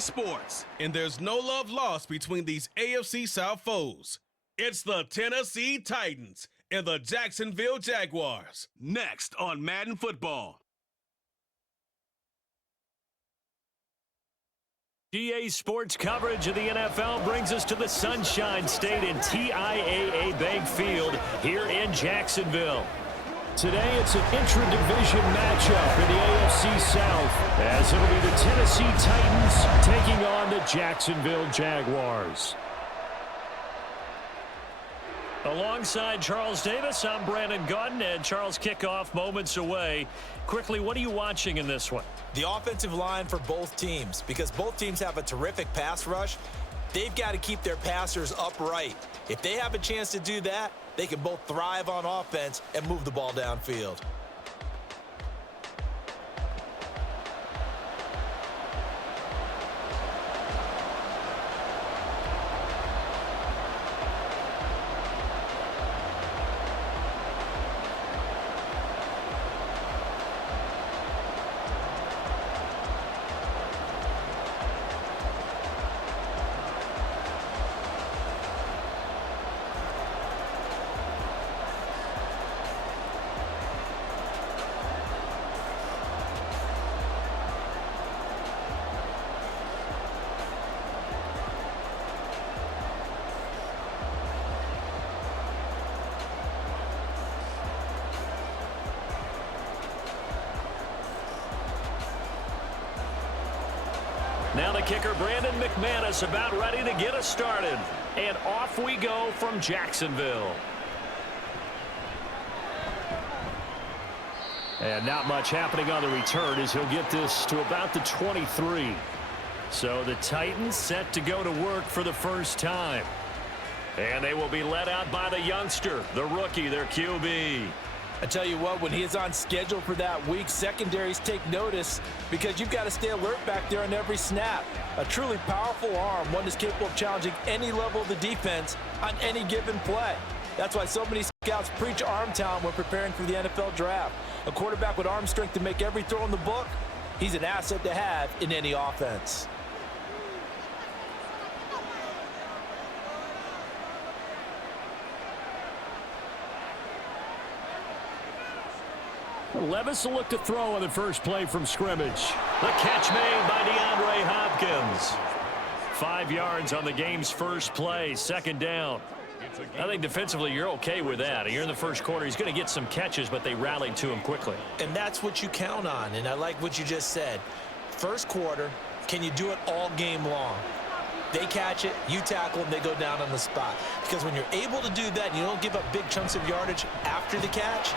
Sports, and there's no love lost between these AFC South foes. It's the Tennessee Titans and the Jacksonville Jaguars. Next on Madden Football. GA Sports coverage of the NFL brings us to the Sunshine State and TIAA Bank Field here in Jacksonville. Today it's an intra-division matchup in the AFC South, as it'll be the Tennessee Titans taking on the Jacksonville Jaguars. Alongside Charles Davis, I'm Brandon Gaudin, and Charles, kickoff moments away. Quickly, what are you watching in this one? The offensive line for both teams, because both teams have a terrific pass rush. They've got to keep their passers upright. If they have a chance to do that, they can both thrive on offense and move the ball downfield. Now the kicker, Brandon McManus, about ready to get us started. And off we go from Jacksonville. And not much happening on the return as he'll get this to about the 23. So the Titans set to go to work for the first time. And they will be led out by the youngster, the rookie, their QB. I tell you what, when he is on schedule for that week, secondaries take notice because you've got to stay alert back there on every snap. A truly powerful arm, one that's capable of challenging any level of the defense on any given play. That's why so many scouts preach arm talent when preparing for the NFL draft. A quarterback with arm strength to make every throw in the book, he's an asset to have in any offense. Levis will look to throw on the first play from scrimmage. The catch made by DeAndre Hopkins. 5 yards on the game's first play, second down. I think defensively you're okay with that. You're in the first quarter. He's going to get some catches, but they rallied to him quickly. And that's what you count on, and I like what you just said. First quarter, can you do it all game long? They catch it, you tackle them, they go down on the spot. Because when you're able to do that and you don't give up big chunks of yardage after the catch,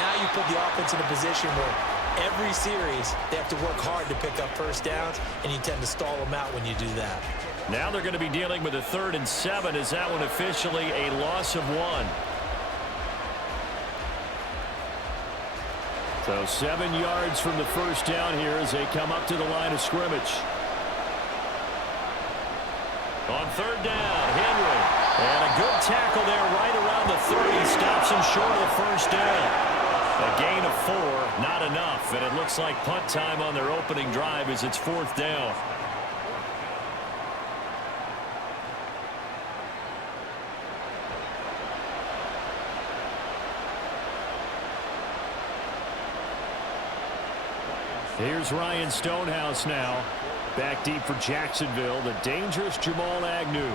now you put the offense in a position where every series they have to work hard to pick up first downs, and you tend to stall them out when you do that. Now they're going to be dealing with a 3rd and 7. Is that one officially a loss of 1? So 7 yards from the first down here as they come up to the line of scrimmage. On 3rd down, Henry. And a good tackle there right around the 30. Stops him short of the first down. A gain of 4, not enough. And it looks like punt time on their opening drive as it's 4th down. Here's Ryan Stonehouse now. Back deep for Jacksonville, the dangerous Jamal Agnew.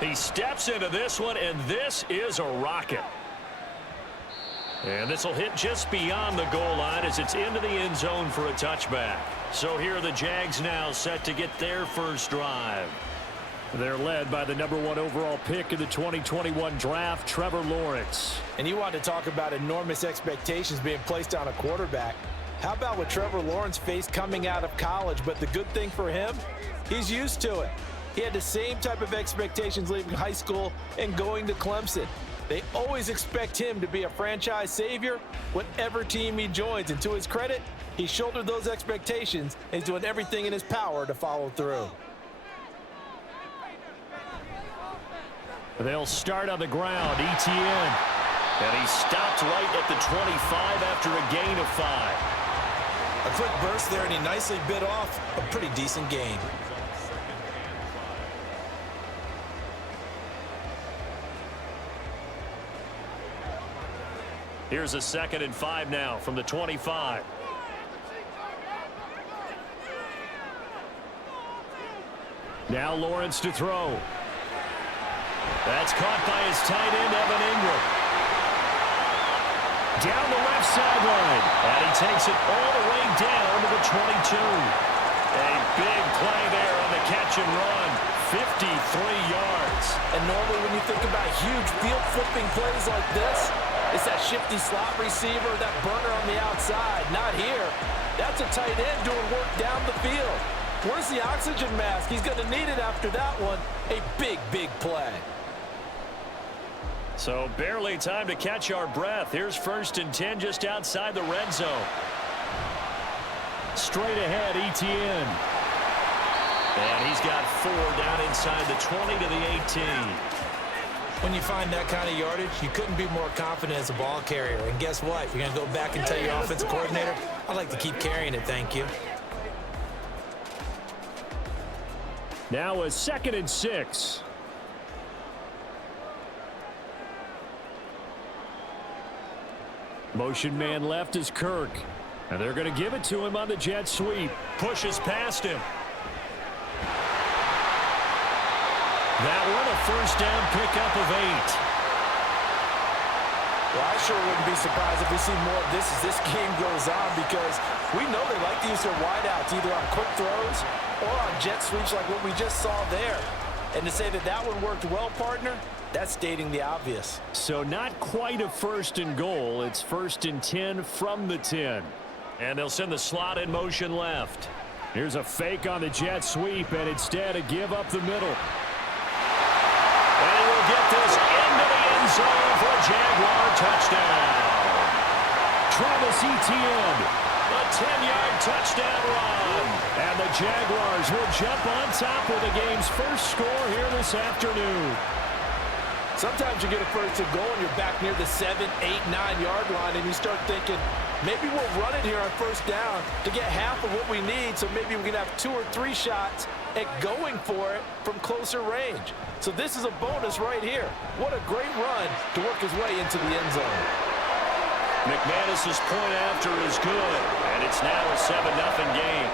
He steps into this one, and this is a rocket. And this will hit just beyond the goal line as it's into the end zone for a touchback. So here are the Jags now set to get their first drive. They're led by the #1 overall pick in the 2021 draft, Trevor Lawrence. And you want to talk about enormous expectations being placed on a quarterback. How about what Trevor Lawrence faced coming out of college? But the good thing for him, he's used to it. He had the same type of expectations leaving high school and going to Clemson. They always expect him to be a franchise savior, whatever team he joins. And to his credit, he shouldered those expectations and is doing everything in his power to follow through. They'll start on the ground, ETN. And he stopped right at the 25 after a gain of 5. A quick burst there, and he nicely bit off a pretty decent gain. Here's a 2nd and 5 now from the 25. Now Lawrence to throw. That's caught by his tight end, Evan Ingram. Down the left sideline. And he takes it all the way down to the 22. A big play there on the catch and run. 53 yards. And normally when you think about huge field flipping plays like this, it's that shifty slot receiver, that burner on the outside. Not here. That's a tight end doing work down the field. Where's the oxygen mask? He's going to need it after that one. A big, big play. So barely time to catch our breath. Here's 1st and 10 just outside the red zone. Straight ahead, Etienne. And he's got 4 down inside the 20 to the 18. When you find that kind of yardage, you couldn't be more confident as a ball carrier. And guess what? You're going to go back and tell your offensive coordinator, I'd like to keep carrying it, thank you. Now a 2nd and 6. Motion man left is Kirk. And they're going to give it to him on the jet sweep. Pushes past him. That one a 1st down pickup of 8. Well, I sure wouldn't be surprised if we see more of this as this game goes on, because we know they like to use their wideouts either on quick throws or on jet sweeps like what we just saw there. And to say that that one worked well, partner, that's stating the obvious. So not quite a 1st and goal. It's 1st and 10 from the 10. And they'll send the slot in motion left. Here's a fake on the jet sweep, and instead a give up the middle. And he will get this into the end zone for a Jaguar touchdown. Travis Etienne, a 10-yard touchdown run. And the Jaguars will jump on top with the game's first score here this afternoon. Sometimes you get a 1st and goal and you're back near the 7, 8, 9-yard line, and you start thinking, maybe we'll run it here on 1st down to get half of what we need, so maybe we can have 2 or 3 shots at going for it from closer range. So this is a bonus right here. What a great run to work his way into the end zone. McManus's point after is good, and it's now a 7-0 game.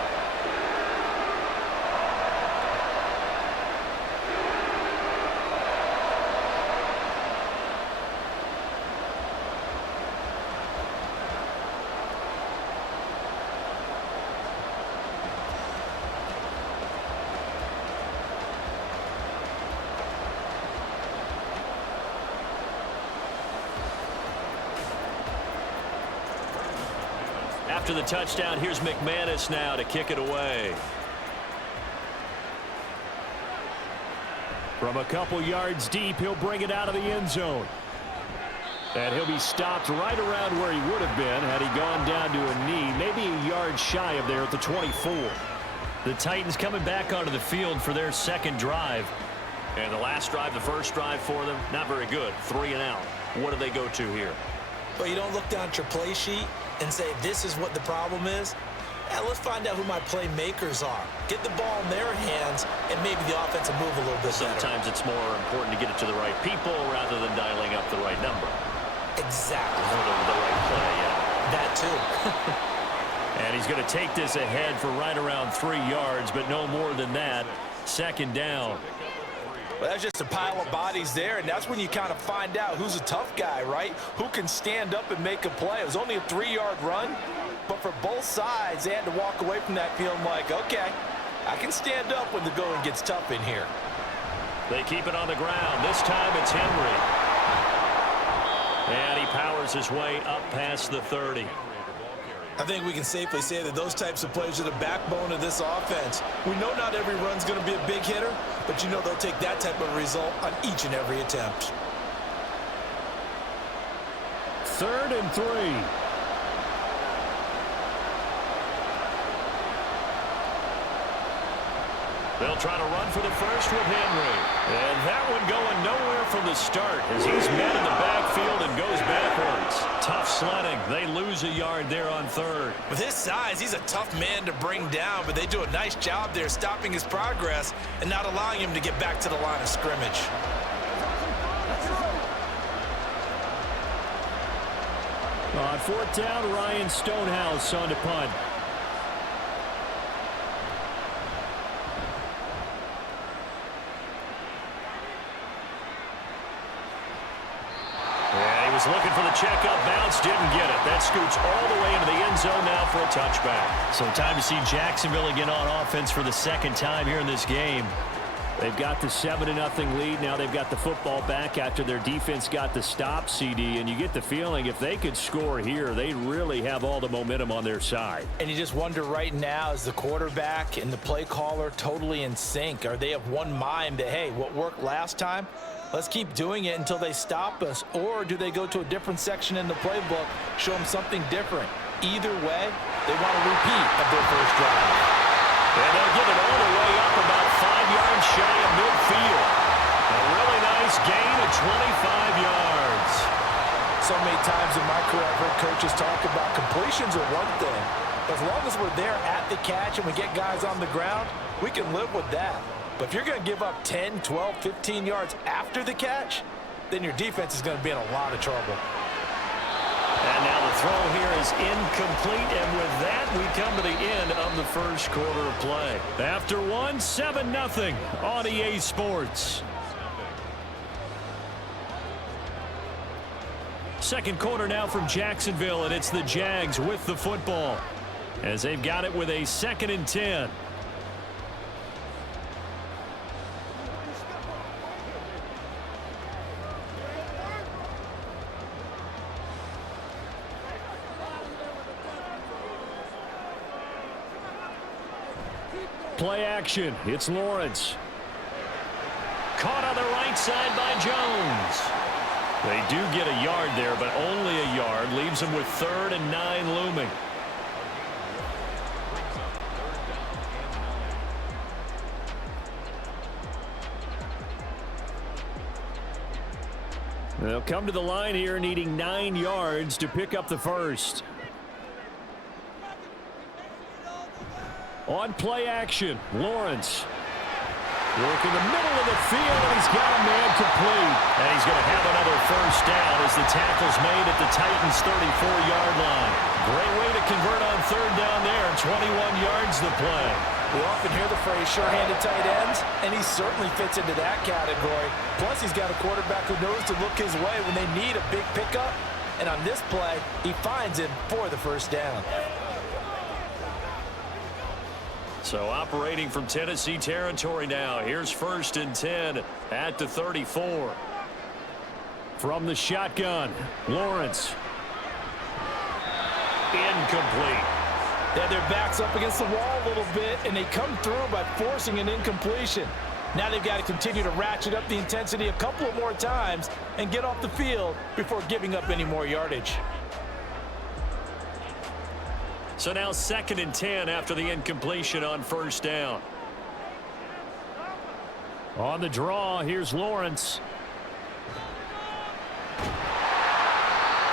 After the touchdown, here's McManus now to kick it away. From a couple yards deep, he'll bring it out of the end zone. And he'll be stopped right around where he would have been had he gone down to a knee, maybe a yard shy of there at the 24. The Titans coming back onto the field for their 2nd drive. And the last drive, the 1st drive for them, not very good. 3 and out. What do they go to here? Well, you don't look down at your play sheet and say, this is what the problem is. Yeah, let's find out who my playmakers are. Get the ball in their hands, and maybe the offense will move a little bit Sometimes better. it's more important to get it to the right people rather than dialing up the right number. Exactly. Or the right play, yeah. That too. And he's going to take this ahead for right around 3 yards, but no more than that. 2nd down. Well, that's just a pile of bodies there, and that's when you kind of find out who's a tough guy, right? Who can stand up and make a play. It was only a 3-yard run, but for both sides, they had to walk away from that feeling like, okay, I can stand up when the going gets tough in here. They keep it on the ground. This time it's Henry. And he powers his way up past the 30. I think we can safely say that those types of plays are the backbone of this offense. We know not every run's going to be a big hitter, but you know they'll take that type of result on each and every attempt. 3rd and 3. They'll try to run for the first with Henry. And that one going nowhere from the start as he's met in the backfield and goes backwards. Tough sledding. They lose a yard there on third. With his size, he's a tough man to bring down, but they do a nice job there stopping his progress and not allowing him to get back to the line of scrimmage. On fourth down, Ryan Stonehouse on to punt. Was looking for the checkup bounce, didn't get it. That scoots all the way into the end zone now for a touchback. So time to see Jacksonville again on offense for the second time here in this game. They've got the 7-0 lead. Now they've got the football back after their defense got the stop, CD. And you get the feeling if they could score here, they really have all the momentum on their side. And you just wonder right now, is the quarterback and the play caller totally in sync? Are they of one mind that, hey, what worked last time? Let's keep doing it until they stop us. Or do they go to a different section in the playbook, show them something different? Either way, they want a repeat of their first drive. And they'll give it all the way up about 5 yards shy of midfield. A really nice gain of 25 yards. So many times in my career, I've heard coaches talk about completions are one thing. As long as we're there at the catch and we get guys on the ground, we can live with that. But if you're going to give up 10, 12, 15 yards after the catch, then your defense is going to be in a lot of trouble. And now the throw here is incomplete, and with that, we come to the end of the first quarter of play. After one, 7-0 on EA Sports. Second quarter now from Jacksonville, and it's the Jags with the football as they've got it with a 2nd and 10. Play action. It's Lawrence. Caught on the right side by Jones. They do get a yard there, but only a yard. Leaves them with 3rd and 9 looming. They'll come to the line here needing 9 yards to pick up the first. On play action, Lawrence. Work in the middle of the field, and he's got a man complete. And he's going to have another first down as the tackle's made at the Titans' 34-yard line. Great way to convert on 3rd down there. 21 yards the play. We often hear the phrase sure-handed tight ends, and he certainly fits into that category. Plus, he's got a quarterback who knows to look his way when they need a big pickup. And on this play, he finds him for the first down. So operating from Tennessee territory now. Here's 1st and 10 at the 34. From the shotgun, Lawrence. Incomplete. They had their backs up against the wall a little bit, and they come through by forcing an incompletion. Now they've got to continue to ratchet up the intensity a couple of more times and get off the field before giving up any more yardage. So now 2nd and 10 after the incompletion on 1st down. On the draw, here's Lawrence.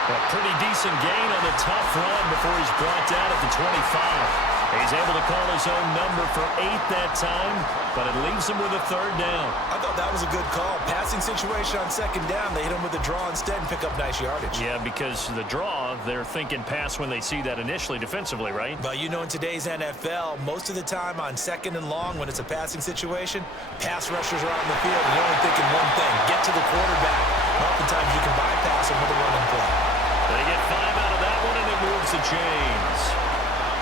A pretty decent gain on the tough run before he's brought down at the 25. He's able to call his own number for 8 that time, but it leaves him with a 3rd down. I thought that was a good call. Passing situation on 2nd down, they hit him with the draw instead and pick up nice yardage. Yeah, because the draw, they're thinking pass when they see that initially defensively, right? But you know, in today's NFL, most of the time on 2nd and long, when it's a passing situation, pass rushers are out in the field and you're only thinking one thing, get to the quarterback. Oftentimes you can bypass him with a running play. They get 5 out of that one, and it moves the chains.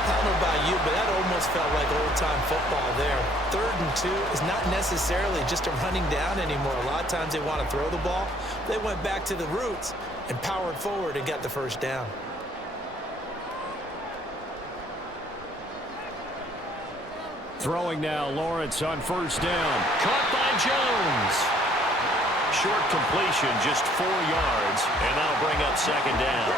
I don't know about you, but that almost felt like old-time football there. 3rd and 2 is not necessarily just a running down anymore. A lot of times they want to throw the ball. They went back to the roots and powered forward and got the first down. Throwing now, Lawrence on 1st down. Caught by Jones. Short completion, just 4 yards, and that'll bring up 2nd down.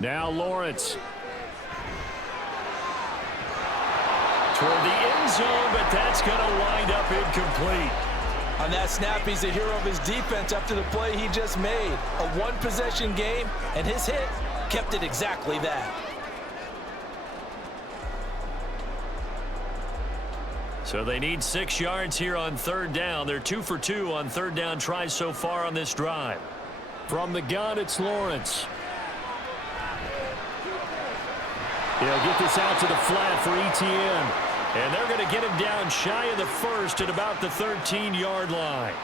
Now Lawrence. Toward the end zone, but that's going to wind up incomplete. On that snap, he's a hero of his defense after the play he just made. A one-possession game, and his hit kept it exactly that. So they need 6 yards here on third down. They're 2 for 2 on third down tries so far on this drive. From the gun, it's Lawrence. He'll get this out to the flat for Etienne. And they're going to get him down shy of the first at about the 13-yard line.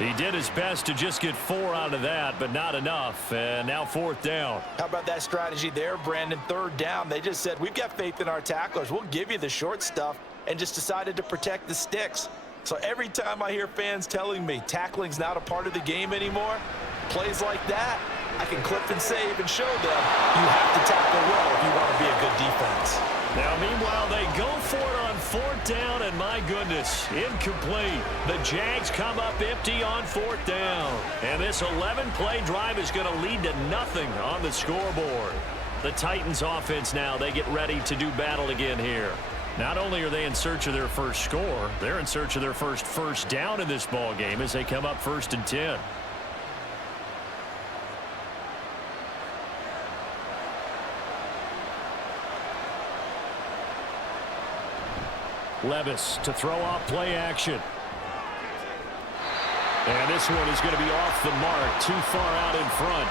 He did his best to just get 4 out of that, but not enough. And now fourth down. How about that strategy there, Brandon? Third down. They just said, we've got faith in our tacklers. We'll give you the short stuff, and just decided to protect the sticks. So every time I hear fans telling me tackling's not a part of the game anymore, plays like that, I can clip and save and show them you have to tackle well if you want to be a good defense. Now, meanwhile, they go for it on fourth down, and my goodness, incomplete. The Jags come up empty on fourth down. And this 11-play drive is going to lead to nothing on the scoreboard. The Titans offense now, they get ready to do battle again here. Not only are they in search of their first score, they're in search of their first down in this ball game as they come up 1st and 10. Levis to throw off play action. And this one is going to be off the mark, too far out in front.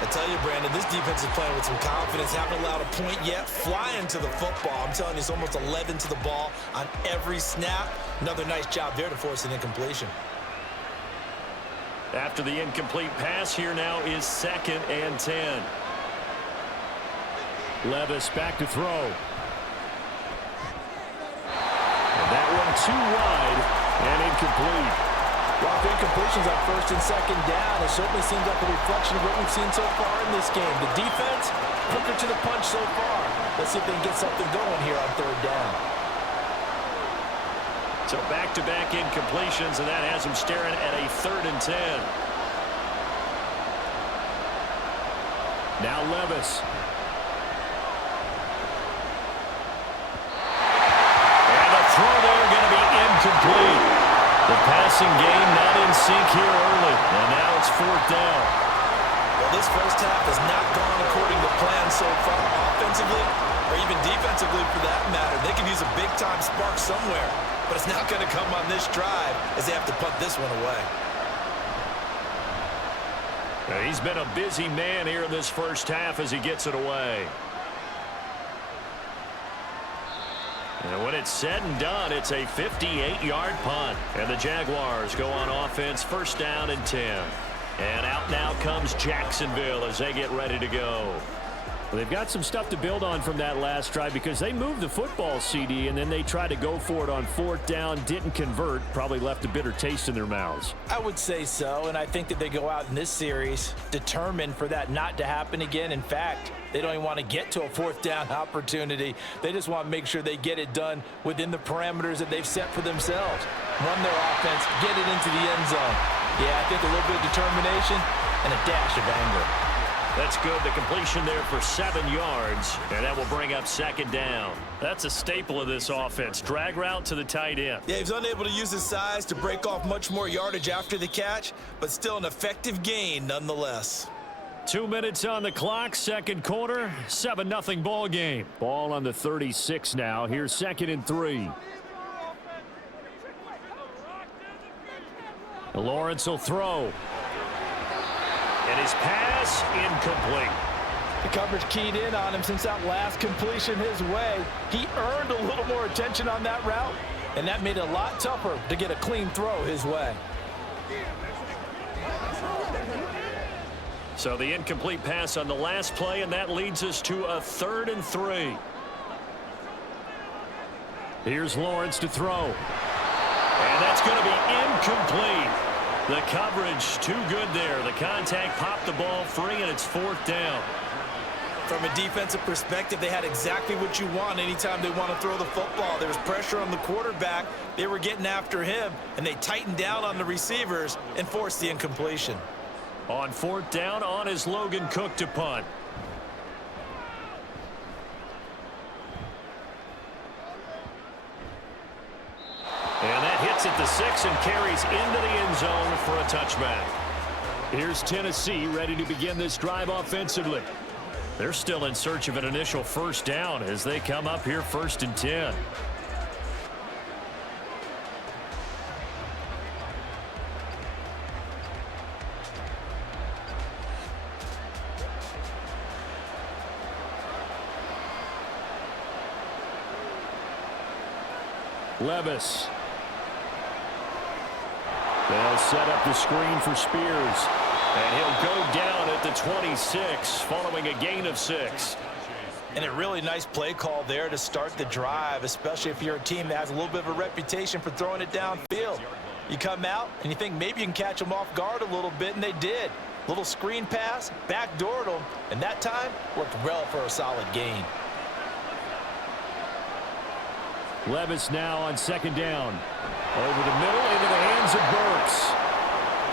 I tell you, Brandon, this defense is playing with some confidence. Haven't allowed a point yet. Flying to the football. I'm telling you, it's almost 11 to the ball on every snap. Another nice job there to force an incompletion. After the incomplete pass, here now is 2nd and 10. Levis back to throw. That one too wide and incomplete. Well, the incompletions on 1st and 2nd down, it certainly seems like a reflection of what we've seen so far in this game. The defense, quicker to the punch so far. Let's see if they can get something going here on 3rd down. So back-to-back incompletions, and that has them staring at a 3rd and 10. Now Levis. Throw there going to be incomplete. The passing game not in sync here early, and now it's 4th down. Well, this first half has not gone according to plan so far, offensively or even defensively for that matter. They could use a big-time spark somewhere, but it's not going to come on this drive as they have to punt this one away. He's been a busy man here in this first half as he gets it away. And when it's said and done, it's a 58-yard punt. And the Jaguars go on offense, 1st down and 10. And out now comes Jacksonville as they get ready to go. Well, they've got some stuff to build on from that last drive because they moved the football, CD, and then they tried to go for it on 4th down, didn't convert, probably left a bitter taste in their mouths. I would say so, and I think that they go out in this series determined for that not to happen again. In fact, they don't even want to get to a 4th down opportunity. They just want to make sure they get it done within the parameters that they've set for themselves. Run their offense, get it into the end zone. Yeah, I think a little bit of determination and a dash of anger. That's good. The completion there for 7 yards, and that will bring up 2nd down. That's a staple of this offense. Drag route to the tight end. Yeah, he's unable to use his size to break off much more yardage after the catch, but still an effective gain nonetheless. 2 minutes on the clock, 2nd quarter, 7-0 ball game. Ball on the 36 now. Here's 2nd and 3. Lawrence will throw. And his pass incomplete. The coverage keyed in on him since that last completion his way. He earned a little more attention on that route, and that made it a lot tougher to get a clean throw his way. So the incomplete pass on the last play, and that leads us to a 3rd and 3. Here's Lawrence to throw. And that's going to be incomplete. The coverage too good there. The contact popped the ball free, and it's 4th down. From a defensive perspective, they had exactly what you want anytime they want to throw the football. There was pressure on the quarterback. They were getting after him, and they tightened down on the receivers and forced the incompletion. On 4th down, on is Logan Cook to punt. hits at the 6 and carries into the end zone for a touchback. Here's Tennessee ready to begin this drive offensively. They're still in search of an initial first down as they come up here 1st and 10. Levis. They'll set up the screen for Spears. And he'll go down at the 26 following a gain of 6. And a really nice play call there to start the drive, especially if you're a team that has a little bit of a reputation for throwing it downfield. You come out and you think maybe you can catch them off guard a little bit, and they did. Little screen pass, backdoored them, and that time worked well for a solid gain. Levis now on 2nd down. Over the middle into the hands of Burks.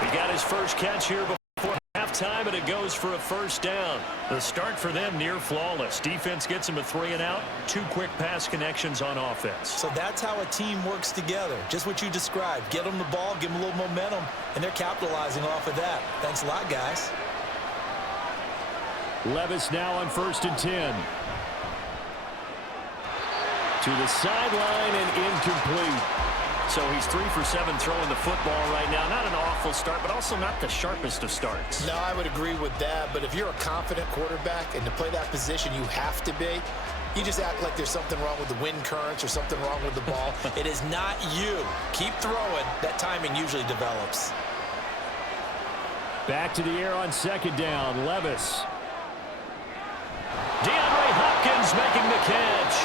He got his first catch here before halftime, and it goes for a first down. The start for them near flawless. Defense gets them a 3 and out. 2 quick pass connections on offense. So that's how a team works together. Just what you described. Get them the ball, give them a little momentum, and they're capitalizing off of that. Thanks a lot, guys. Levis now on 1st and 10. To the sideline and incomplete. So he's 3 for 7 throwing the football right now. Not an awful start, but also not the sharpest of starts. No, I would agree with that. But if you're a confident quarterback and to play that position you have to be, you just act like there's something wrong with the wind currents or something wrong with the ball. It is not you. Keep throwing. That timing usually develops. Back to the air on 2nd down. Levis. DeAndre Hopkins making the catch.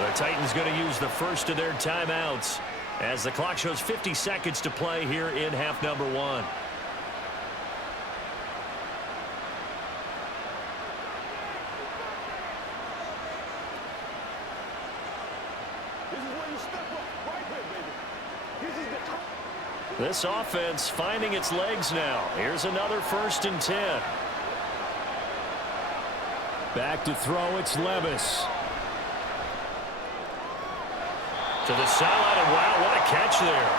The Titans going to use the first of their timeouts as the clock shows 50 seconds to play here in half number 1. This offense finding its legs now. Here's another 1st and 10. Back to throw, it's Levis. To the sideline, and wow, what a catch there.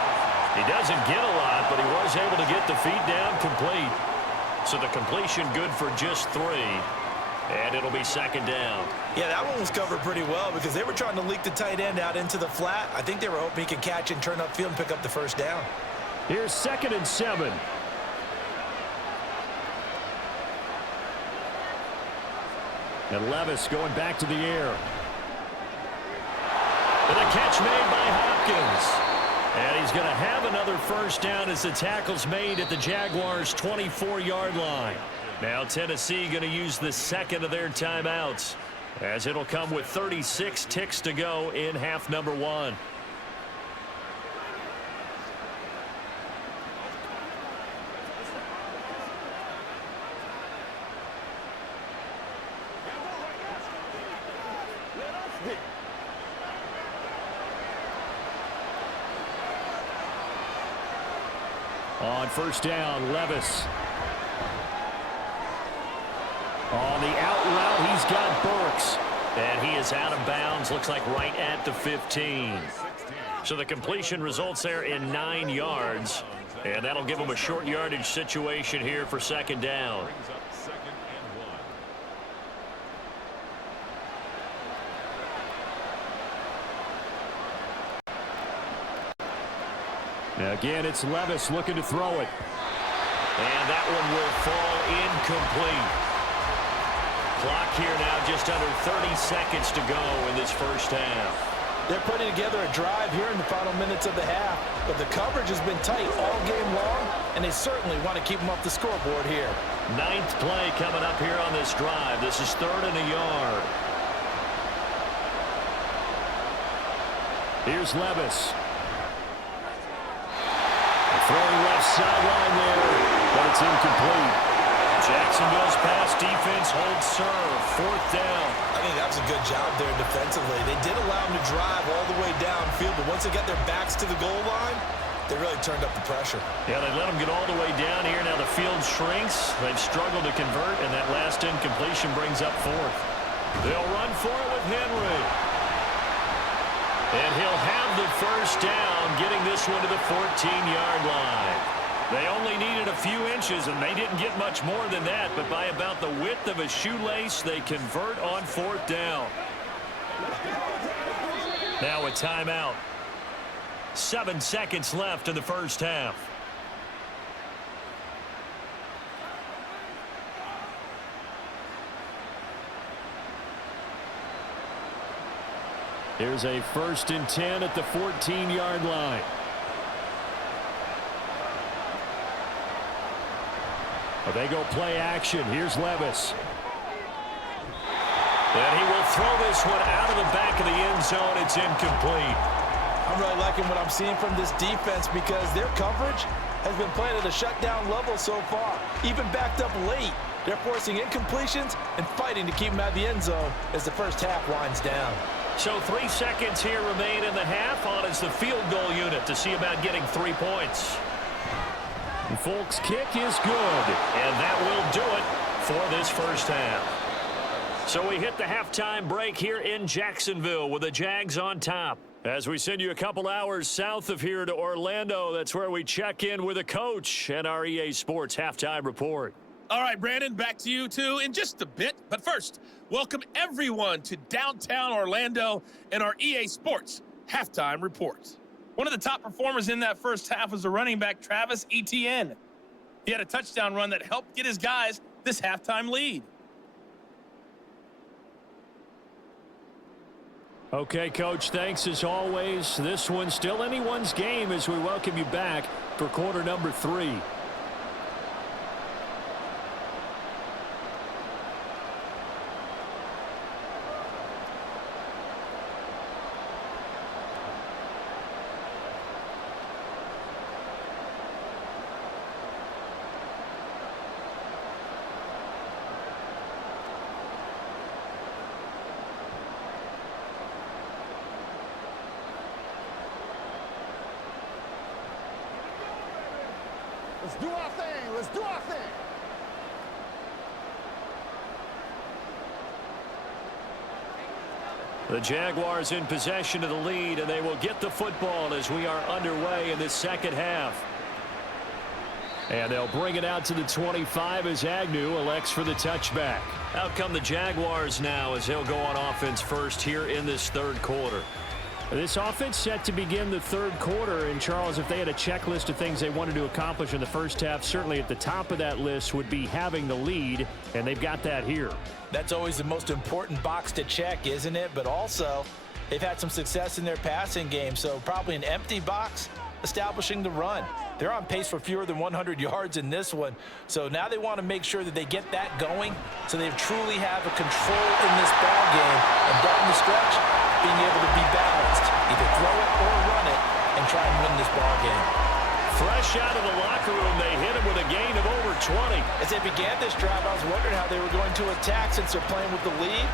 He doesn't get a lot, but he was able to get the feet down complete. So the completion good for just 3. And it'll be 2nd down. Yeah, that one was covered pretty well because they were trying to leak the tight end out into the flat. I think they were hoping he could catch and turn upfield and pick up the first down. Here's 2nd and 7. And Levis going back to the air. And a catch made by Hopkins. And he's going to have another first down as the tackle's made at the Jaguars' 24-yard line. Now Tennessee going to use the 2nd of their timeouts as it'll come with 36 ticks to go in half number 1. On 1st down, Levis. On the out route, he's got Burks. And he is out of bounds, looks like right at the 15. So the completion results there in 9 yards. And that'll give him a short yardage situation here for 2nd down. Now again, it's Levis looking to throw it. And that one will fall incomplete. Clock here now just under 30 seconds to go in this first half. They're putting together a drive here in the final minutes of the half, but the coverage has been tight all game long, and they certainly want to keep them off the scoreboard here. 9th play coming up here on this drive. This is 3rd and a yard. Here's Levis. Throwing left sideline there, but it's incomplete. Jacksonville's pass defense holds serve. 4th down. I think that was a good job there defensively. They did allow them to drive all the way downfield, but once they got their backs to the goal line, they really turned up the pressure. Yeah, they let them get all the way down here. Now the field shrinks. They've struggled to convert, and that last incompletion brings up 4th. They'll run for it with Henry. And he'll have the first down, getting this one to the 14-yard line. They only needed a few inches, and they didn't get much more than that, but by about the width of a shoelace, they convert on 4th down. Now a timeout. 7 seconds left in the first half. Here's a 1st and 10 at the 14-yard line. Well, they go play action. Here's Levis. And he will throw this one out of the back of the end zone. It's incomplete. I'm really liking what I'm seeing from this defense because their coverage has been playing at a shutdown level so far. Even backed up late, they're forcing incompletions and fighting to keep them out of the end zone as the first half winds down. So 3 seconds here remain in the half. On is the field goal unit to see about getting 3 points. And Folk's kick is good, and that will do it for this first half. So we hit the halftime break here in Jacksonville with the Jags on top. As we send you a couple hours south of here to Orlando, that's where we check in with a coach and our EA Sports halftime report. All right, Brandon, back to you two in just a bit. But first, welcome everyone to downtown Orlando and our EA Sports halftime report. One of the top performers in that first half was the running back Travis Etienne. He had a touchdown run that helped get his guys this halftime lead. Okay, Coach, thanks as always. This one's still anyone's game as we welcome you back for quarter number 3. Let's do our thing. Let's do our thing. The Jaguars in possession of the lead, and they will get the football as we are underway in this second half. And they'll bring it out to the 25 as Agnew elects for the touchback. Out come the Jaguars now as they'll go on offense first here in this third quarter. This offense set to begin the third quarter, and Charles, if they had a checklist of things they wanted to accomplish in the first half, certainly at the top of that list would be having the lead, and they've got that here. That's always the most important box to check, isn't it? But also, they've had some success in their passing game, so probably an empty box establishing the run. They're on pace for fewer than 100 yards in this one, so now they want to make sure that they get that going so they truly have a control in this ball game, and down the stretch, being able to be balanced, either throw it or run it, and try and win this ball game. Fresh out of the locker room, they hit him with a gain of over 20. As they began this drive, I was wondering how they were going to attack since they're playing with the lead.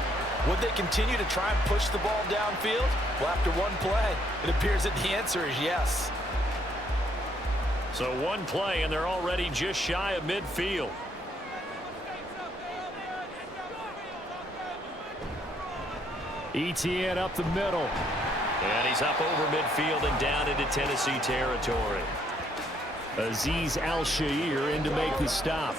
Would they continue to try and push the ball downfield? Well, after one play, it appears that the answer is yes. So one play, and they're already just shy of midfield. Etienne up the middle. And he's up over midfield and down into Tennessee territory. Azeez Al-Shaair in to make the stop.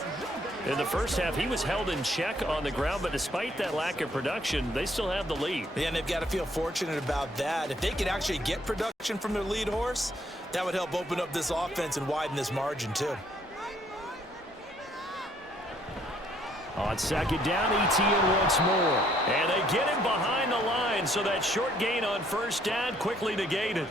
In the first half, he was held in check on the ground, but despite that lack of production, they still have the lead. Yeah, and they've got to feel fortunate about that. If they could actually get production from their lead horse, that would help open up this offense and widen this margin, too. On second down, Etienne once more. And they get him behind the line, so that short gain on first down quickly negated.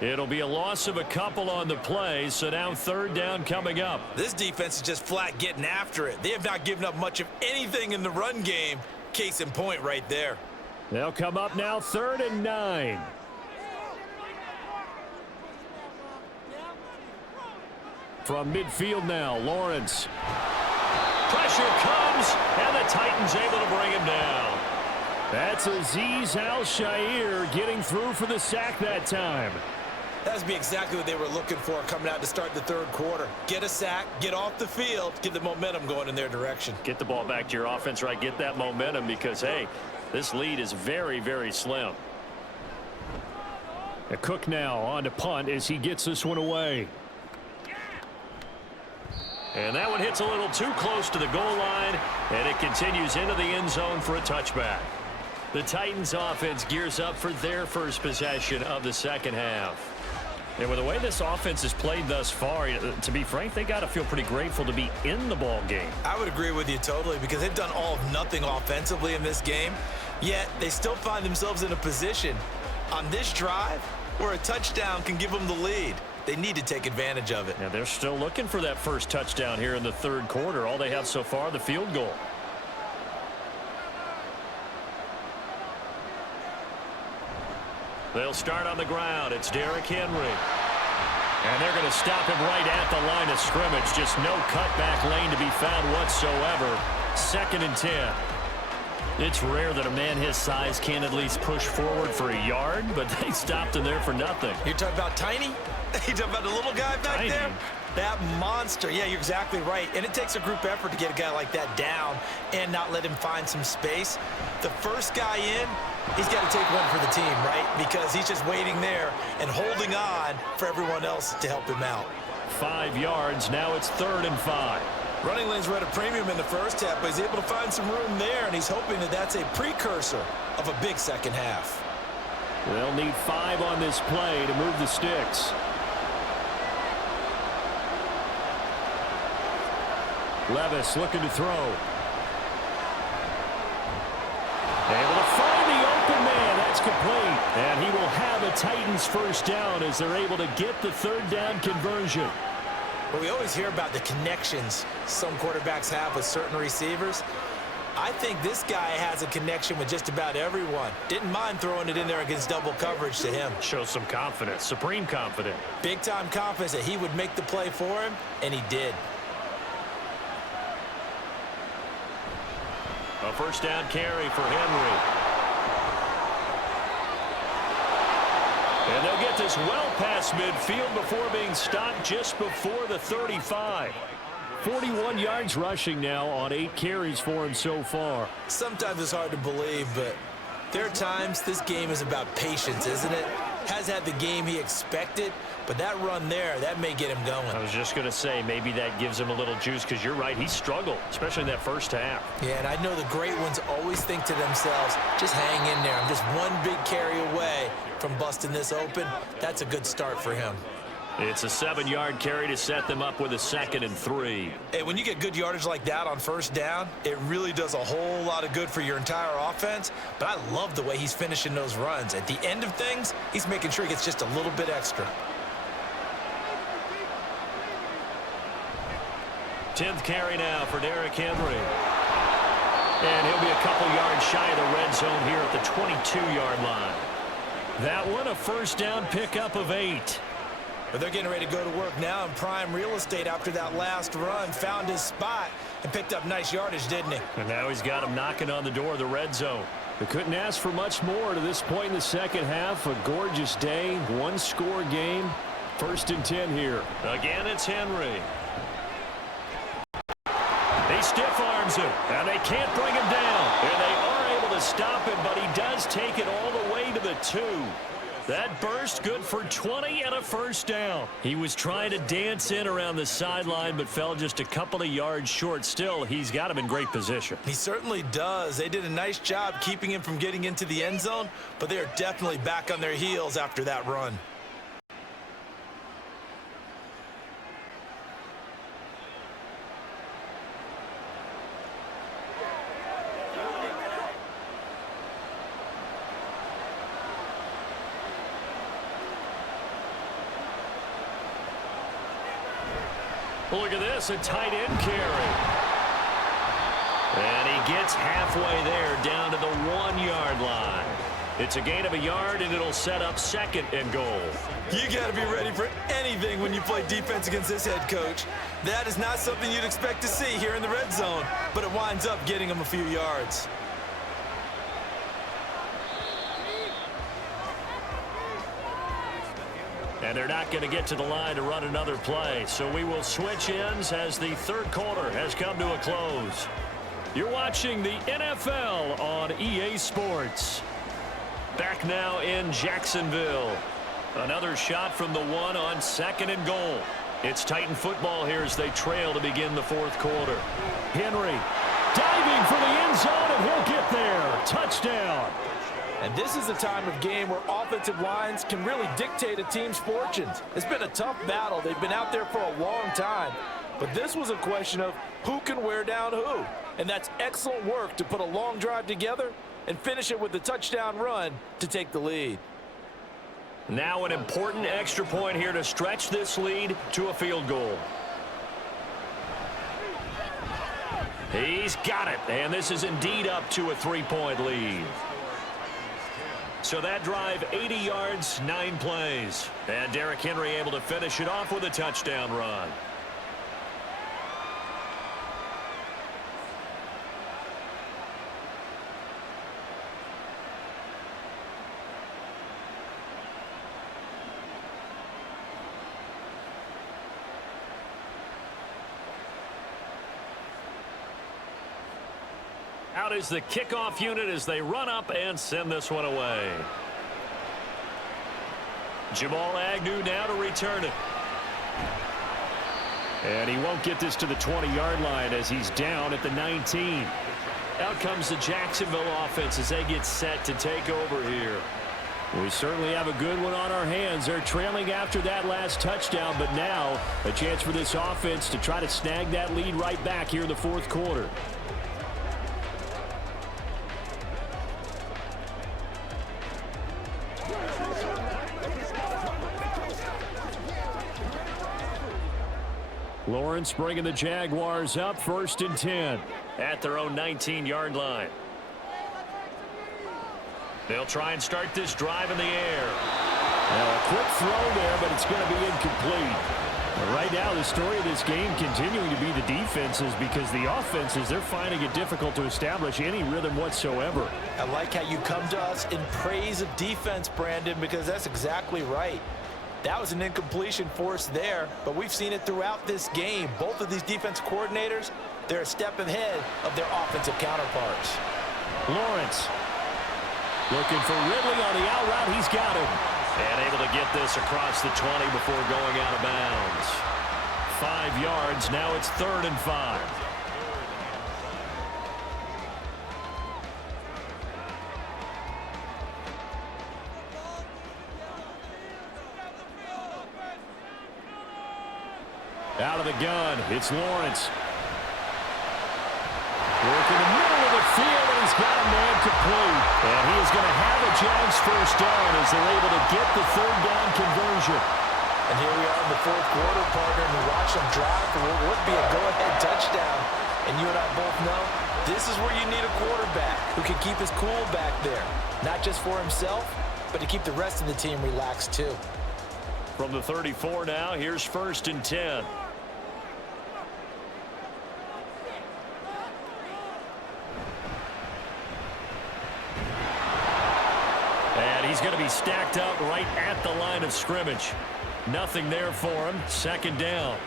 It'll be a loss of a couple on the play, so now third down coming up. This defense is just flat getting after it. They have not given up much of anything in the run game. Case in point right there. They'll come up now 3rd and 9. From midfield now, Lawrence. Pressure comes, and the Titans able to bring him down. That's Azeez Al-Shaair getting through for the sack that time. That would be exactly what they were looking for coming out to start the third quarter. Get a sack, get off the field, get the momentum going in their direction. Get the ball back to your offense, right? Get that momentum because, hey, this lead is very, very slim. Cook now on to punt as he gets this one away. And that one hits a little too close to the goal line, and it continues into the end zone for a touchback. The Titans offense gears up for their first possession of the second half. And with the way this offense has played thus far, to be frank, they got to feel pretty grateful to be in the ball game. I would agree with you totally because they've done all of nothing offensively in this game, yet they still find themselves in a position on this drive where a touchdown can give them the lead. They need to take advantage of it. Yeah, they're still looking for that first touchdown here in the third quarter. All they have so far, the field goal. They'll start on the ground. It's Derrick Henry. And they're going to stop him right at the line of scrimmage. Just no cutback lane to be found whatsoever. 2nd and 10. It's rare that a man his size can at least push forward for a yard, but they stopped him there for nothing. You're talking about Tiny? You're talking about the little guy back Tiny. there? That monster. Yeah, you're exactly right. And it takes a group effort to get a guy like that down and not let him find some space. The first guy in, he's got to take one for the team, right? Because he's just waiting there and holding on for everyone else to help him out. 5 yards. Now it's 3rd and 5. Running lanes were at a premium in the first half, but he's able to find some room there, and he's hoping that that's a precursor of a big second half. They'll need 5 on this play to move the sticks. Levis looking to throw. Able to find the open man. That's complete. And he will have a Titans first down as they're able to get the 3rd down conversion. Well, we always hear about the connections some quarterbacks have with certain receivers. I think this guy has a connection with just about everyone. Didn't mind throwing it in there against double coverage to him. Shows some confidence, supreme confidence. Big-time confidence that he would make the play for him, and he did. A first down carry for Henry. And they'll get this well past midfield before being stopped just before the 35. 41 yards rushing now on 8 carries for him so far. Sometimes it's hard to believe, but there are times this game is about patience, isn't it? Has had the game he expected, but that run there, that may get him going. I was just going to say, maybe that gives him a little juice because you're right, he struggled, especially in that first half. Yeah, and I know the great ones always think to themselves, just hang in there. I'm just one big carry away from busting this open. That's a good start for him. It's a 7-yard carry to set them up with a 2nd and 3. Hey, when you get good yardage like that on first down, it really does a whole lot of good for your entire offense. But I love the way he's finishing those runs. At the end of things, he's making sure he gets just a little bit extra. 10th carry now for Derrick Henry. And he'll be a couple yards shy of the red zone here at the 22-yard line. That one, a first down pickup of 8. But they're getting ready to go to work now in prime real estate after that last run. Found his spot and picked up nice yardage, didn't he? And now he's got him knocking on the door of the red zone. They couldn't ask for much more to this point in the second half. A gorgeous day, 1-score game. 1st and 10 here. Again, it's Henry. He stiff arms him, and they can't bring him down. And they are able to stop him, but he does take it all the way to the 2. That burst good for 20 and a first down. He was trying to dance in around the sideline, but fell just a couple of yards short. Still, he's got him in great position. He certainly does. They did a nice job keeping him from getting into the end zone, but they're definitely back on their heels after that run. Look at this, a tight end carry. And he gets halfway there down to the 1-yard line. It's a gain of a yard, and it'll set up 2nd and goal. You got to be ready for anything when you play defense against this head coach. That is not something you'd expect to see here in the red zone, but it winds up getting him a few yards. And they're not going to get to the line to run another play. So we will switch ends as the third quarter has come to a close. You're watching the NFL on EA Sports. Back now in Jacksonville. Another shot from the one on 2nd and goal. It's Titan football here as they trail to begin the 4th quarter. Henry diving for the end zone, and he'll get there. Touchdown. And this is a time of game where offensive lines can really dictate a team's fortunes. It's been a tough battle. They've been out there for a long time. But this was a question of who can wear down who. And that's excellent work to put a long drive together and finish it with a touchdown run to take the lead. Now an important extra point here to stretch this lead to a field goal. He's got it, and this is indeed up to a 3-point lead. So that drive, 80 yards, 9 plays. And Derrick Henry able to finish it off with a touchdown run. Out is the kickoff unit as they run up and send this one away. Jamal Agnew now to return it. And he won't get this to the 20-yard line as he's down at the 19. Out comes the Jacksonville offense as they get set to take over here. We certainly have a good one on our hands. They're trailing after that last touchdown, but now a chance for this offense to try to snag that lead right back here in the 4th quarter. Lawrence bringing the Jaguars up 1st and 10 at their own 19-yard line. They'll try and start this drive in the air. Now a quick throw there, but it's going to be incomplete. Right now, the story of this game continuing to be the defenses, because the offenses, they're finding it difficult to establish any rhythm whatsoever. I like how you come to us in praise of defense, Brandon, because that's exactly right. That was an incompletion forced there, but we've seen it throughout this game. Both of these defense coordinators, they're a step ahead of their offensive counterparts. Lawrence looking for Ridley on the out route. He's got him. And able to get this across the 20 before going out of bounds. 5 yards. Now it's 3rd and 5. Out of the gun, it's Lawrence. Working the middle of the field, and he's got a man complete. And he is going to have a Jags first down as they're able to get the 3rd down conversion. And here we are in the 4th quarter, partner, and we watch them drive for what would be a go-ahead touchdown. And you and I both know this is where you need a quarterback who can keep his cool back there. Not just for himself, but to keep the rest of the team relaxed too. From the 34 now, here's 1st and 10. And he's going to be stacked up right at the line of scrimmage. Nothing there for him. 2nd down.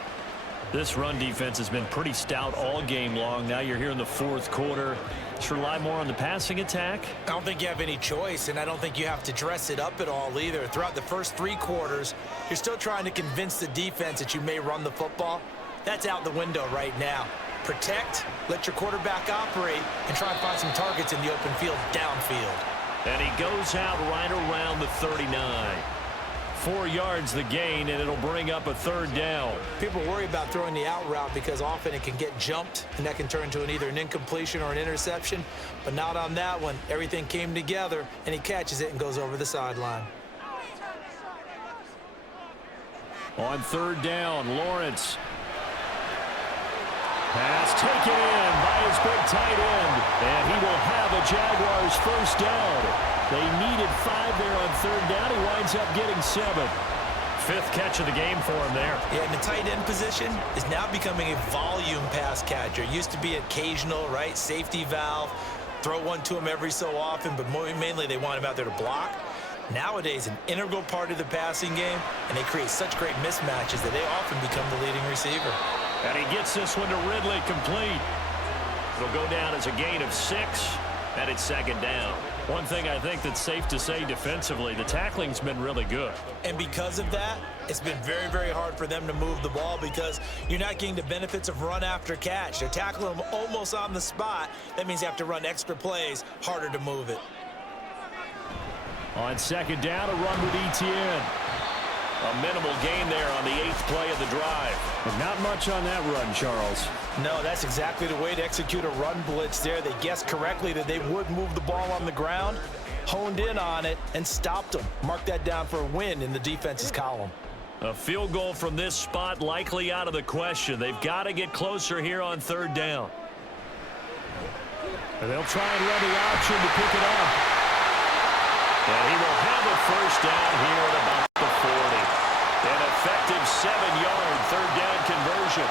This run defense has been pretty stout all game long. Now you're here in the 4th quarter. Just rely more on the passing attack. I don't think you have any choice, and I don't think you have to dress it up at all either. Throughout the first 3 quarters, you're still trying to convince the defense that you may run the football. That's out the window right now. Protect, let your quarterback operate, and try and find some targets in the open field downfield. And he goes out right around the 39. 4 yards the gain, and it'll bring up a 3rd down. People worry about throwing the out route because often it can get jumped, and that can turn into either an incompletion or an interception. But not on that one. Everything came together, and he catches it and goes over the sideline. On 3rd down, Lawrence. Pass taken in by his big tight end, and he will have a Jaguars first down. They needed 5 there on 3rd down. He winds up getting 7. 5th catch of the game for him there. Yeah, and the tight end position is now becoming a volume pass catcher. It used to be occasional, right? Safety valve, throw one to him every so often, but mainly they want him out there to block. Nowadays, an integral part of the passing game, and they create such great mismatches that they often become the leading receiver. And he gets this one to Ridley complete. It'll go down as a gain of 6, and it's 2nd down. One thing I think that's safe to say defensively, the tackling's been really good. And because of that, it's been very, very hard for them to move the ball because you're not getting the benefits of run after catch. They're tackling them almost on the spot. That means you have to run extra plays, harder to move it. On second down, a run with Etienne. A minimal gain there on the 8th play of the drive. But not much on that run, Charles. No, that's exactly the way to execute a run blitz there. They guessed correctly that they would move the ball on the ground, honed in on it, and stopped them. Mark that down for a win in the defense's column. A field goal from this spot likely out of the question. They've got to get closer here on third down. And they'll try and run the option to pick it up. And he will have a first down here at about the 40. An effective 7-yard third down conversion.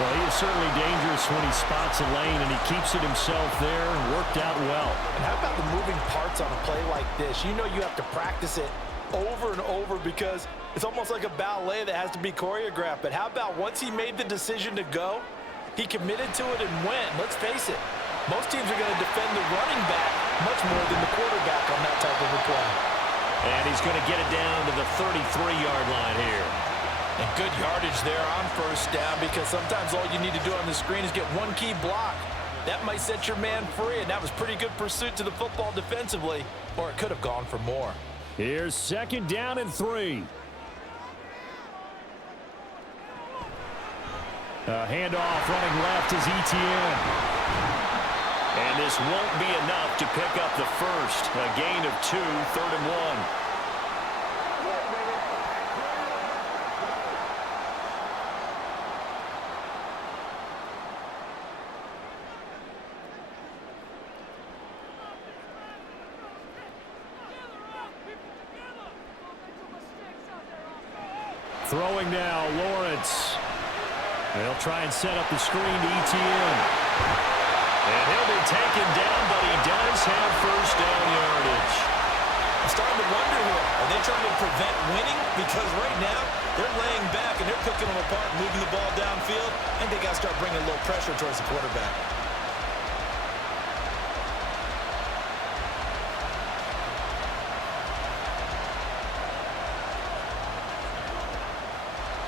Well, he is certainly dangerous when he spots a lane, and he keeps it himself there. Worked out well. And how about the moving parts on a play like this? You know you have to practice it over and over because it's almost like a ballet that has to be choreographed. But how about once he made the decision to go, he committed to it and went. Let's face it, most teams are going to defend the running back much more than the quarterback on that type of a play. And he's going to get it down to the 33-yard line here. And good yardage there on first down because sometimes all you need to do on the screen is get one key block. That might set your man free, and that was pretty good pursuit to the football defensively, or it could have gone for more. Here's second down and 3. A handoff running left is Etienne. And this won't be enough to pick up the first. A gain of 2, 3rd and 1. Throwing now, Lawrence. They'll try and set up the screen to Etienne. And he'll be taken down, but he does have first down yardage. I'm starting to wonder here, are they trying to prevent winning? Because right now, they're laying back and they're picking them apart, moving the ball downfield, and they got to start bringing a little pressure towards the quarterback.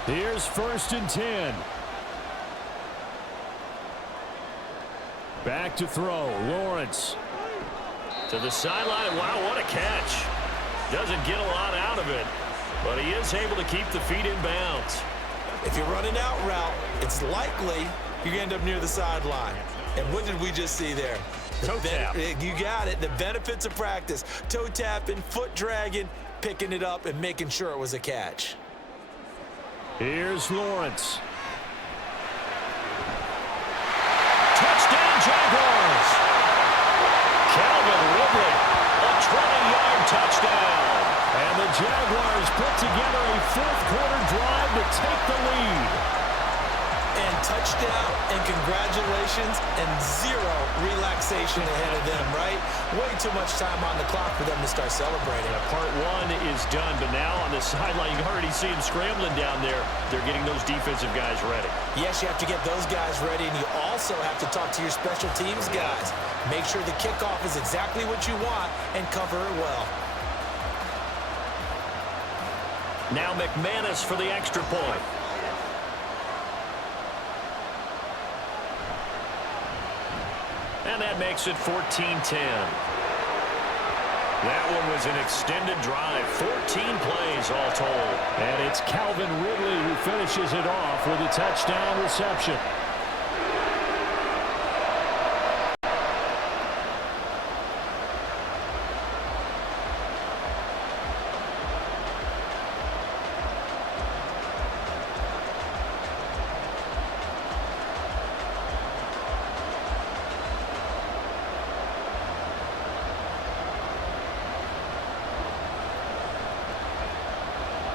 Here's 1st and 10. Back to throw. Lawrence. To the sideline. Wow, what a catch. Doesn't get a lot out of it, but he is able to keep the feet in bounds. If you're running out route, it's likely you're going to end up near the sideline. And what did we just see there? Toe tap. You got it. The benefits of practice. Toe tapping, foot dragging, picking it up, and making sure it was a catch. Here's Lawrence. Touchdown, Jaguars. Calvin Ridley, a 20-yard touchdown. And the Jaguars put together a fourth-quarter drive to take the lead. And touchdown, and congratulations, and zero relaxation ahead of them, right? Way too much time on the clock for them to start celebrating. Part 1 is done, but now on the sideline, you already see them scrambling down there. They're getting those defensive guys ready. Yes, you have to get those guys ready, and you also have to talk to your special teams guys. Make sure the kickoff is exactly what you want and cover it well. Now McManus for the extra point. And that makes it 14-10. That one was an extended drive, 14 plays all told. And it's Calvin Ridley who finishes it off with a touchdown reception.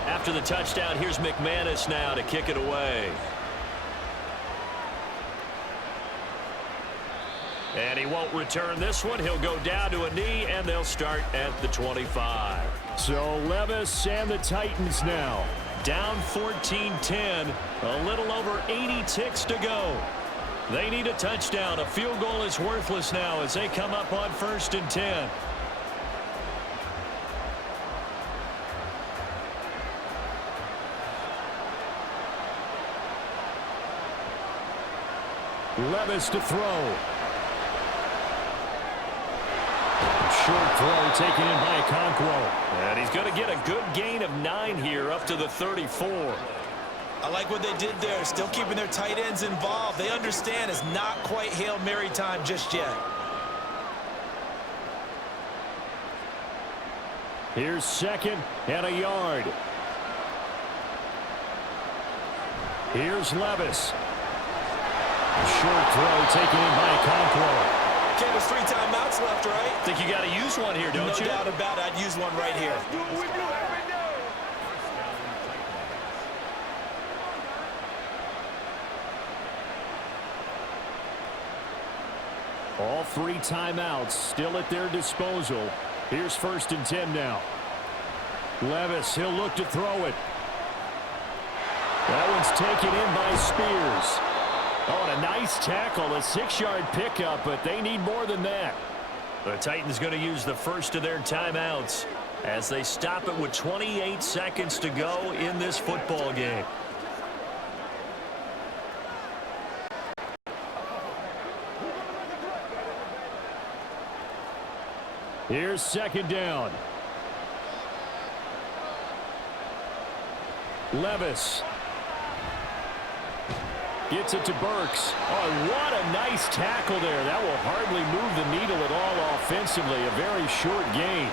After the touchdown, here's McManus now to kick it away. And he won't return this one. He'll go down to a knee, and they'll start at the 25. So Levis and the Titans now down 14-10. A little over 80 ticks to go. They need a touchdown. A field goal is worthless now as they come up on 1st and 10. Levis to throw. Short throw taken in by Okonkwo. And he's going to get a good gain of 9 here up to the 34. I like what they did there, still keeping their tight ends involved. They understand it's not quite Hail Mary time just yet. Here's 2nd and a yard. Here's Levis. Short throw taken in by Okonkwo. Okay, there's 3 timeouts left, right? Think you got to use one here, don't you? No doubt about it. I'd use one right here. All 3 timeouts still at their disposal. Here's 1st and 10 now. Levis, he'll look to throw it. That one's taken in by Spears. Oh, and a nice tackle, a 6-yard pickup, but they need more than that. The Titans going to use the first of their timeouts as they stop it with 28 seconds to go in this football game. Here's 2nd down. Levis gets it to Burks. Oh, what a nice tackle there. That will hardly move the needle at all offensively. A very short gain.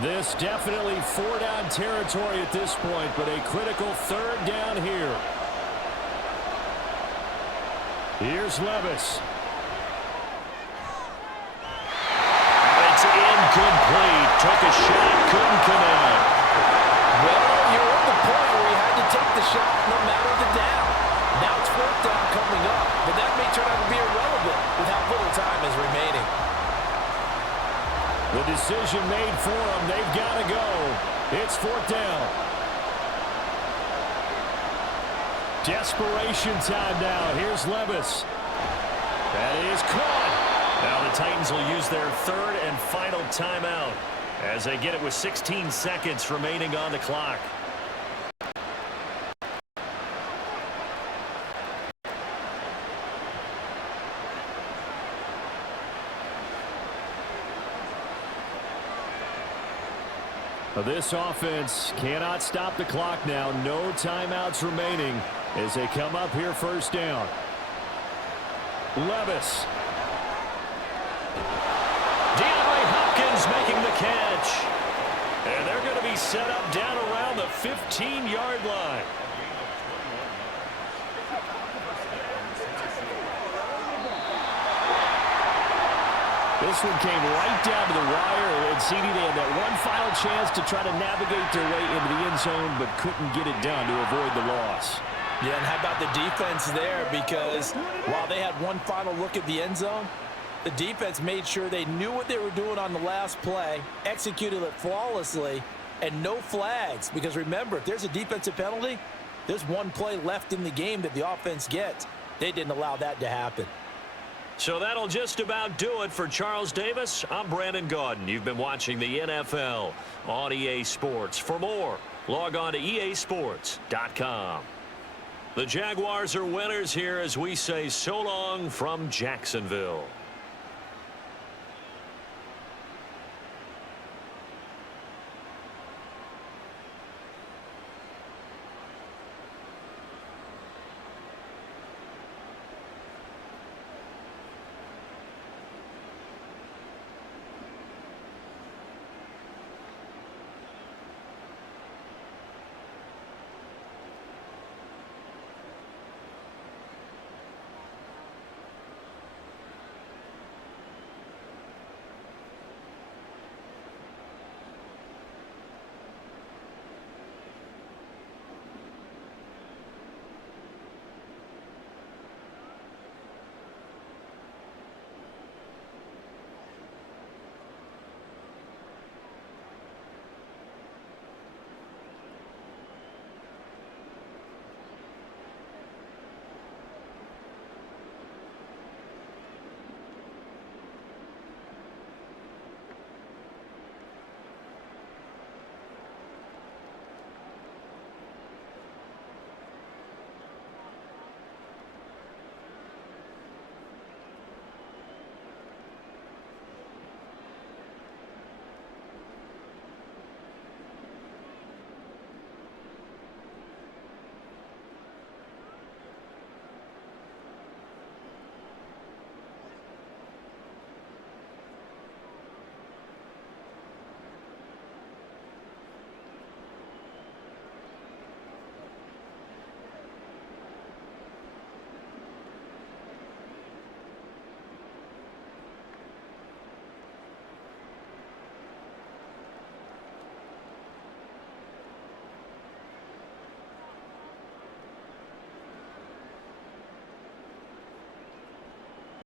This definitely 4-down territory at this point, but a critical 3rd down here. Here's Levis. It's incomplete. Took a shot, couldn't connect. Well, you're at the point where you had to take the shot no matter the down. Now it's 4th down coming up, but that may turn out to be irrelevant with how little time is remaining. The decision made for them. They've got to go. It's 4th down. Desperation time now. Here's Levis. That is caught. Now the Titans will use their 3rd and final timeout as they get it with 16 seconds remaining on the clock. This offense cannot stop the clock now. No timeouts remaining as they come up here 1st down. Levis. DeAndre Hopkins making the catch. And they're going to be set up down around the 15-yard line. This one came right down to the wire, and CD, they had that one final chance to try to navigate their way into the end zone, but couldn't get it done to avoid the loss. Yeah, and how about the defense there? Because while they had one final look at the end zone, the defense made sure they knew what they were doing on the last play, executed it flawlessly, and no flags. Because remember, if there's a defensive penalty, there's one play left in the game that the offense gets. They didn't allow that to happen. So that'll just about do it for Charles Davis. I'm Brandon Gaudin. You've been watching the NFL on EA Sports. For more, log on to easports.com. The Jaguars are winners here as we say so long from Jacksonville.